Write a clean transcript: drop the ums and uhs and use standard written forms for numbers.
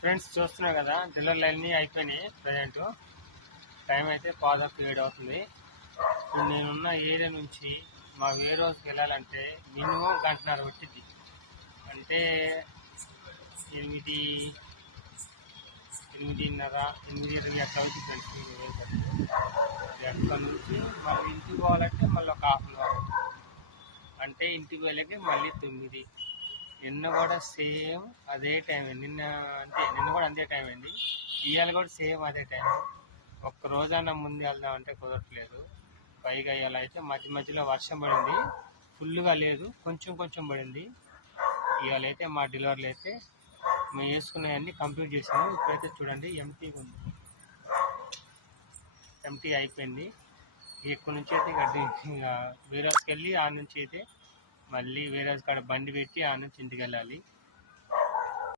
Friends చూస్తున్నారు కదా, delivery అన్నీ అయిపోయినాయి. ప్రజెంట్ టైం అయితే 6:07 అవుతుంది. ఇప్పుడు నేనున్న ఏరియా నుంచి మా వేరే రోజుకి వెళ్ళాలంటే మినిమం గంటన్నర పట్టింది. అంటే 8:30 అట్లా అవుతుంది ఫ్రెండ్స్. అక్కడ నుంచి మళ్ళీ ఇంటికి పోవాలంటే మళ్ళీ ఒక హాఫ్ అన్ అవర్. అంటే ఇంటికి వెళ్ళకి మళ్ళీ 9. నిన్న కూడా సేమ్ అదే టైం అయింది. నిన్న కూడా అదే టైం అయింది. ఇవాళ కూడా సేమ్ అదే టైం. ఒక్క రోజన్నా ముందు వెళ్దామంటే కుదరట్లేదు. పైగా ఇవాళ అయితే మధ్య మధ్యలో వర్షం పడింది. ఫుల్గా లేదు, కొంచెం కొంచెం పడింది. ఇవాళ అయితే మా డెలివరీలు అయితే మేము వేసుకునేవన్నీ కంప్లీట్ చేసాము. ఇప్పుడైతే చూడండి ఎంటీగా ఉంది, ఎంటీ అయిపోయింది. ఇక్కడ నుంచి అయితే ఇంకా వేరే హౌస్కి వెళ్ళి ఆ నుంచి అయితే మళ్ళీ వేరే హౌస్ కాడ బండి పెట్టి ఆ నుంచి ఇంటికి వెళ్ళాలి.